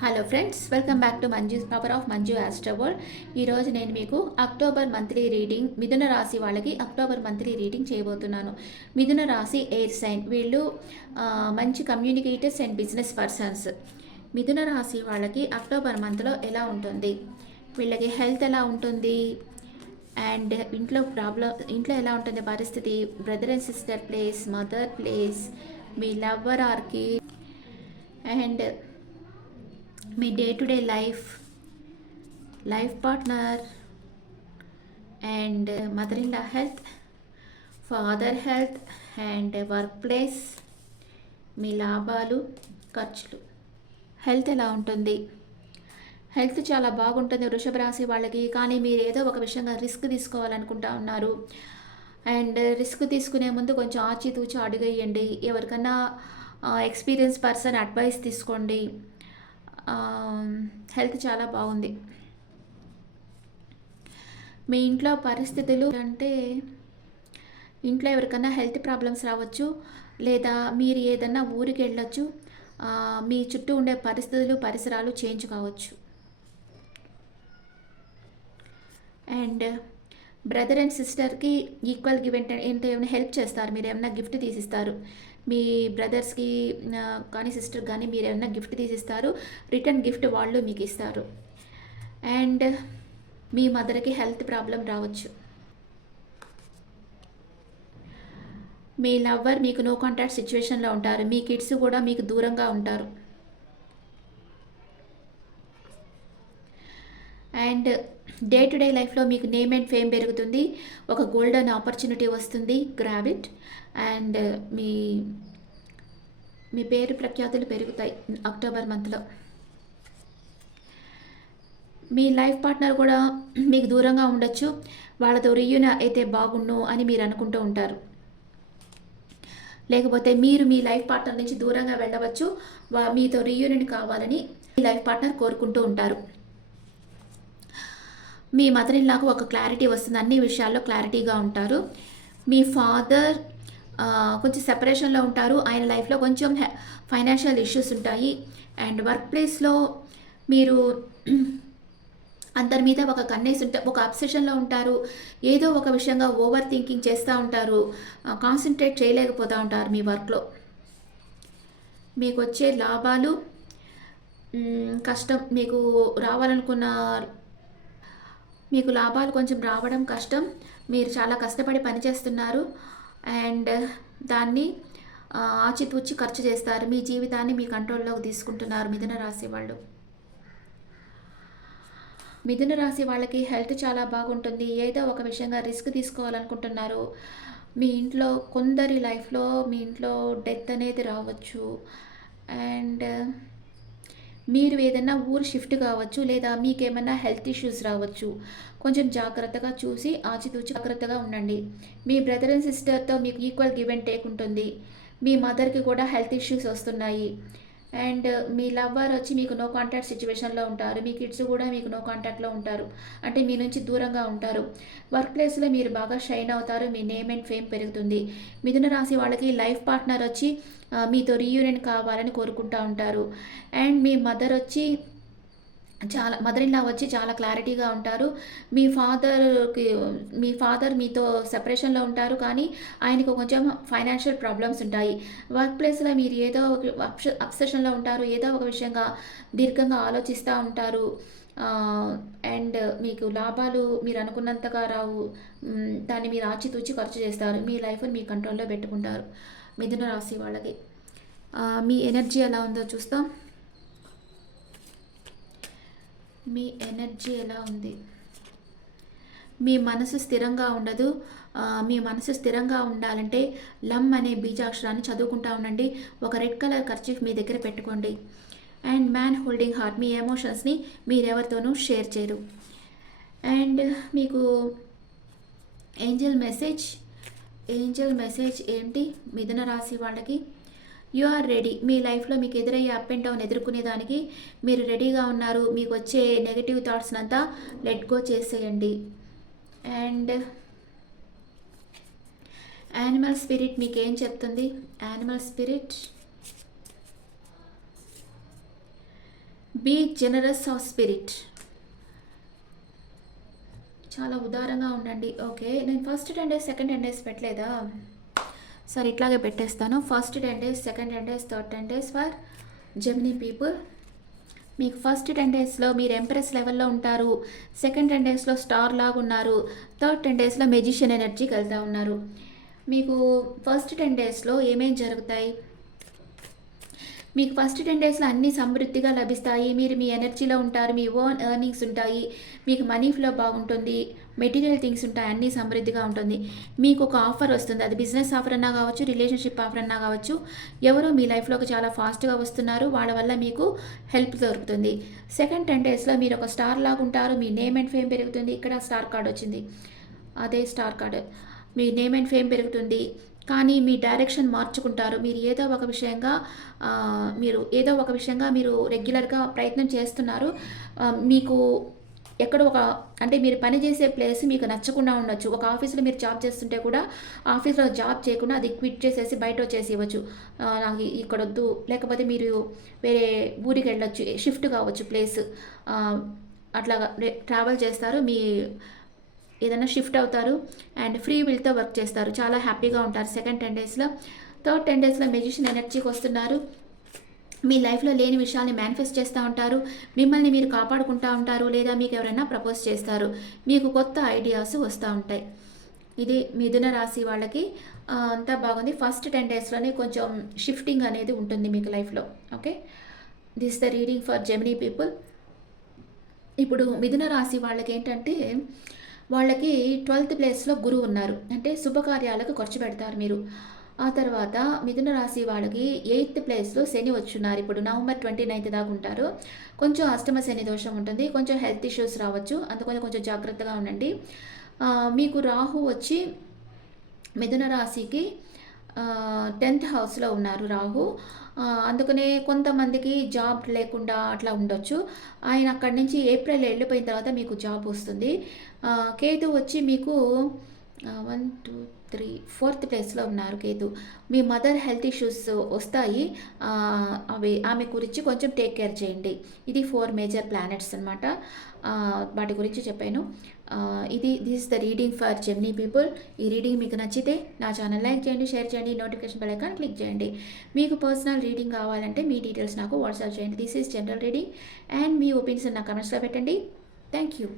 Hello friends, welcome back to Manju power of Manju ఆస్ట్రోవర్. ఈరోజు నేను మీకు అక్టోబర్ మంత్లీ రీడింగ్, మిథున రాశి వాళ్ళకి అక్టోబర్ మంత్లీ రీడింగ్ చేయబోతున్నాను. మిథున రాశి ఎయిర్ సైన్, వీళ్ళు మంచి కమ్యూనికేటర్స్ అండ్ బిజినెస్ పర్సన్స్. మిథున రాశి వాళ్ళకి అక్టోబర్ మంత్లో ఎలా ఉంటుంది, వీళ్ళకి హెల్త్ ఎలా ఉంటుంది, అండ్ ఇంట్లో ఎలా ఉంటుంది పరిస్థితి, brother and sister place, mother place, మీ లవ్వర్ ఆర్కి, అండ్ మీ day to day life partner, and mother in law health, father health, and work place, మీ లాభాలు, ఖర్చులు. హెల్త్ ఎలా ఉంటుంది? హెల్త్ చాలా బాగుంటుంది వృషభ రాశి వాళ్ళకి. కానీ మీరు ఏదో ఒక విషయంగా రిస్క్ తీసుకోవాలనుకుంటా ఉన్నారు. అండ్ రిస్క్ తీసుకునే ముందు కొంచెం ఆచితూచి అడుగేయండి. ఎవరికన్నా ఎక్స్పీరియన్స్ పర్సన్ అడ్వైస్ తీసుకోండి. హెల్త్ చాలా బాగుంది. మీ ఇంట్లో పరిస్థితులు అంటే ఇంట్లో ఎవరికైనా హెల్త్ ప్రాబ్లమ్స్ రావచ్చు, లేదా మీరు ఏదన్నా ఊరికి వెళ్ళొచ్చు. మీ చుట్టూ ఉండే పరిసరాలు చేంజ్ కావచ్చు. అండ్ బ్రదర్ అండ్ సిస్టర్కి ఈక్వల్ గివ్ అంటే ఏమైనా హెల్ప్ చేస్తారు, మీరు ఏమైనా గిఫ్ట్ తీసిస్తారు. మీ బ్రదర్స్కి కానీ సిస్టర్ కానీ మీరు ఏమైనా గిఫ్ట్ తీసిస్తారు, రిటర్న్ గిఫ్ట్ వాళ్ళు మీకు ఇస్తారు. అండ్ మీ మదర్కి హెల్త్ ప్రాబ్లం రావచ్చు. మీ లవ్వర్ మీకు నో కాంటాక్ట్ సిచ్యువేషన్లో ఉంటారు. మీ కిడ్స్ కూడా మీకు దూరంగా ఉంటారు. అండ్ డే టు డే లైఫ్లో మీకు నేమ్ అండ్ ఫేమ్ పెరుగుతుంది. ఒక గోల్డెన్ ఆపర్చునిటీ వస్తుంది, గ్రాబ్ ఇట్. అండ్ మీ పేరు ప్రఖ్యాతులు పెరుగుతాయి అక్టోబర్ మంత్లో. మీ లైఫ్ పార్ట్నర్ కూడా మీకు దూరంగా ఉండొచ్చు. వాళ్ళతో రీయూనియన్ అయితే బాగుండు అని మీరు అనుకుంటూ ఉంటారు. లేకపోతే మీరు మీ లైఫ్ పార్ట్నర్ నుంచి దూరంగా వెళ్ళవచ్చు. మీతో రీయూనియన్ కావాలని మీ లైఫ్ పార్ట్నర్ కోరుకుంటూ ఉంటారు. మీ మదర్ ఇన్ లాకు ఒక క్లారిటీ వస్తుంది, అన్ని విషయాల్లో క్లారిటీగా ఉంటారు. మీ ఫాదర్ కొంచెం సెపరేషన్లో ఉంటారు. ఆయన లైఫ్లో కొంచెం ఫైనాన్షియల్ ఇష్యూస్ ఉంటాయి. అండ్ వర్క్ ప్లేస్లో మీరు అందరి మీద ఒక కన్నేసి ఒక అబ్సెషన్లో ఉంటారు. ఏదో ఒక విషయంగా ఓవర్ థింకింగ్ చేస్తూ ఉంటారు. కాన్సన్ట్రేట్ చేయలేకపోతూ ఉంటారు మీ వర్క్లో. మీకు వచ్చే లాభాలు, కష్టం. మీకు లాభాలు కొంచెం రావడం కష్టం. మీరు చాలా కష్టపడి పనిచేస్తున్నారు. అండ్ దాన్ని ఆచితూచి ఖర్చు చేస్తారు. మీ జీవితాన్ని మీ కంట్రోల్లోకి తీసుకుంటున్నారు మిథున రాశి వాళ్ళు. మిథున రాశి వాళ్ళకి హెల్త్ చాలా బాగుంటుంది. ఏదో ఒక విషయంగా రిస్క్ తీసుకోవాలనుకుంటున్నారు. మీ ఇంట్లో కొందరి లైఫ్లో మీ ఇంట్లో డెత్ అనేది రావచ్చు. అండ్ మీరు ఏదైనా ఊరు షిఫ్ట్ కావచ్చు, లేదా మీకేమైనా హెల్త్ ఇష్యూస్ రావచ్చు. కొంచెం జాగ్రత్తగా చూసి ఆచితూచి జాగ్రత్తగా ఉండండి. మీ బ్రదర్ అండ్ సిస్టర్తో మీకు ఈక్వల్ గివ్ అండ్ టేక్ ఉంటుంది. మీ మదర్కి కూడా హెల్త్ ఇష్యూస్ వస్తున్నాయి. అండ్ మీ లవ్వర్ వచ్చి మీకు నో కాంటాక్ట్ సిచ్యువేషన్లో ఉంటారు. మీ కిడ్స్ కూడా మీకు నో కాంటాక్ట్లో ఉంటారు, అంటే మీ నుంచి దూరంగా ఉంటారు. వర్క్ ప్లేస్లో మీరు బాగా షైన్ అవుతారు. మీ నేమ్ అండ్ ఫేమ్ పెరుగుతుంది. మిథున రాశి వాళ్ళకి లైఫ్ పార్ట్నర్ వచ్చి మీతో రీయూనియన్ కావాలని కోరుకుంటూ ఉంటారు. అండ్ మీ మదర్ ఇన్ లా వచ్చి చాలా క్లారిటీగా ఉంటారు. మీ ఫాదర్ మీతో సెపరేషన్లో ఉంటారు, కానీ ఆయనకు కొంచెం ఫైనాన్షియల్ ప్రాబ్లమ్స్ ఉంటాయి. వర్క్ ప్లేస్లో మీరు ఏదో ఒక అబ్సెషన్లో ఉంటారు. ఏదో ఒక విషయంగా దీర్ఘంగా ఆలోచిస్తూ ఉంటారు. అండ్ మీకు లాభాలు మీరు అనుకున్నంతగా రావు. దాన్ని మీరు ఆచితూచి ఖర్చు చేస్తారు. మీ లైఫ్ని మీ కంట్రోల్లో పెట్టుకుంటారు మిథున రాశి వాళ్ళకి. మీ ఎనర్జీ ఎలా ఉందో చూస్తాం. మీ ఎనర్జీ ఎలా ఉంది? మీ మనసు స్థిరంగా ఉండదు. మీ మనసు స్థిరంగా ఉండాలంటే లమ్ అనే బీజాక్షరాన్ని చదువుకుంటా ఉండండి. ఒక రెడ్ కలర్ కర్చీఫ్ మీ దగ్గర పెట్టుకోండి. అండ్ మ్యాన్ హోల్డింగ్ హార్ట్, మీ ఎమోషన్స్ని మీరెవరితోనూ షేర్ చేయరు. అండ్ మీకు ఏంజల్ మెసేజ్ ఏంటి మిథున రాశి వాళ్ళకి? You are ready. మీ లైఫ్లో మీకు ఎదురయ్యే అప్ అండ్ డౌన్ ఎదుర్కొనేదానికి మీరు రెడీగా ఉన్నారు. మీకు వచ్చే నెగిటివ్ థాట్స్ని అంతా లెట్ గో చేసేయండి. అండ్ యానిమల్ స్పిరిట్ మీకు ఏం చెప్తుంది? Animal spirit be generous of spirit. చాలా ఉదారంగా ఉండండి. ఓకే. నేను ఫస్ట్ 10 డేస్, సెకండ్ 10 డేస్ పెట్టలేదా? సరే ఇట్లాగే పెట్టేస్తాను. First 10 days, second 10 days, third 10 days for Gemini people. మీకు ఫస్ట్ 10 డేస్లో మీరు ఎంప్రెస్ లెవెల్లో ఉంటారు. సెకండ్ 10 డేస్లో స్టార్ లాగా ఉన్నారు. థర్డ్ 10 డేస్లో మెజిషియన్ ఎనర్జీకి వెళ్తూ ఉన్నారు. మీకు ఫస్ట్ 10 డేస్లో ఏమేం జరుగుతాయి? మీకు ఫస్ట్ 10 డేస్లో అన్నీ సమృద్ధిగా లభిస్తాయి. మీరు మీ ఎనర్జీలో ఉంటారు. మీ ఓన్ ఎర్నింగ్స్ ఉంటాయి. మీకు మనీ ఫ్లో బాగుంటుంది. మెటీరియల్ థింగ్స్ ఉంటాయి. అన్నీ సమృద్ధిగా ఉంటుంది. మీకు ఒక ఆఫర్ వస్తుంది. అది బిజినెస్ ఆఫర్ అన్నా కావచ్చు, రిలేషన్షిప్ ఆఫర్ అన్నా కావచ్చు. ఎవరో మీ లైఫ్లోకి చాలా ఫాస్ట్గా వస్తున్నారు. వాళ్ళ వల్ల మీకు హెల్ప్ దొరుకుతుంది. సెకండ్ 10 డేస్లో మీరు ఒక స్టార్ లాగా ఉంటారు. మీ నేమ్ అండ్ ఫేమ్ పెరుగుతుంది. ఇక్కడ స్టార్ కార్డ్ వచ్చింది. అదే star card. Me name and fame పెరుగుతుంది. కానీ మీ డైరెక్షన్ మార్చుకుంటారు. మీరు ఏదో ఒక విషయంగా మీరు రెగ్యులర్గా ప్రయత్నం చేస్తున్నారు. మీకు ఎక్కడో అంటే మీరు పనిచేసే ప్లేస్ మీకు నచ్చకుండా ఉండొచ్చు. ఒక ఆఫీస్లో మీరు జాబ్ చేస్తుంటే కూడా ఆఫీస్లో జాబ్ చేయకుండా అది క్విట్ చేసేసి బయట వచ్చేసి ఇవ్వచ్చు. నాకు ఇక్కడ వద్దు, లేకపోతే మీరు వేరే ఊరికి వెళ్ళొచ్చు, షిఫ్ట్ కావచ్చు ప్లేస్. అట్లాగా ట్రావెల్ చేస్తారు. ఏదైనా షిఫ్ట్ అవుతారు అండ్ ఫ్రీ విల్తో వర్క్ చేస్తారు. చాలా హ్యాపీగా ఉంటారు సెకండ్ 10 డేస్లో. థర్డ్ 10 డేస్లో మెజిషియన్ ఎనర్జీకి వస్తున్నారు. మీ లైఫ్లో లేని విషయాల్ని మేనిఫెస్ట్ చేస్తూ ఉంటారు. మిమ్మల్ని మీరు కాపాడుకుంటూ ఉంటారు. లేదా మీకు ఎవరైనా ప్రపోజ్ చేస్తారు. మీకు కొత్త ఐడియాస్ వస్తూ ఉంటాయి. ఇది మిథున రాశి వాళ్ళకి అంతా బాగుంది. ఫస్ట్ 10 డేస్లోనే కొంచెం షిఫ్టింగ్ అనేది ఉంటుంది మీకు లైఫ్లో. Okay, this the reading for Gemini people. ఇప్పుడు మిథున రాశి వాళ్ళకి ఏంటంటే వాళ్ళకి 12th ప్లేస్లో గురువు ఉన్నారు. అంటే శుభకార్యాలకు ఖర్చు పెడతారు మీరు. ఆ తర్వాత మిథున రాశి వాళ్ళకి 8th ప్లేస్లో శని వచ్చున్నారు. ఇప్పుడు నవంబర్ 29th దాకా ఉంటారు. కొంచెం అష్టమ శని దోషం ఉంటుంది. కొంచెం హెల్త్ ఇష్యూస్ రావచ్చు. అందుకని కొంచెం జాగ్రత్తగా ఉండండి. మీకు రాహు వచ్చి మిథున రాశికి 10th హౌస్లో ఉన్నారు రాహు. అందుకనే కొంతమందికి జాబ్ లేకుండా అట్లా ఉండొచ్చు. ఆయన అక్కడి నుంచి ఏప్రిల్ వెళ్ళిపోయిన తర్వాత మీకు జాబ్ వస్తుంది. కేతు వచ్చి మీకు 1 2 3 4th ప్లేస్లో ఉన్నారు కేతు. మీ మదర్ హెల్త్ ఇష్యూస్ వస్తాయి. ఆమె గురించి కొంచెం టేక్ కేర్ చేయండి. ఇది 4 మేజర్ ప్లానెట్స్ అనమాట. వాటి గురించి చెప్పాను. This the reading for Gemini people. ఈ రీడింగ్ మీకు నచ్చితే నా ఛానల్ లైక్ చేయండి, షేర్ చేయండి, నోటిఫికేషన్ బెల్ ఐకాన్ క్లిక్ చేయండి. మీకు పర్సనల్ రీడింగ్ కావాలంటే మీ డీటెయిల్స్ నాకు వాట్సాప్ చేయండి. This is general reading and me opinions నా కమెంట్స్లో పెట్టండి. Thank you.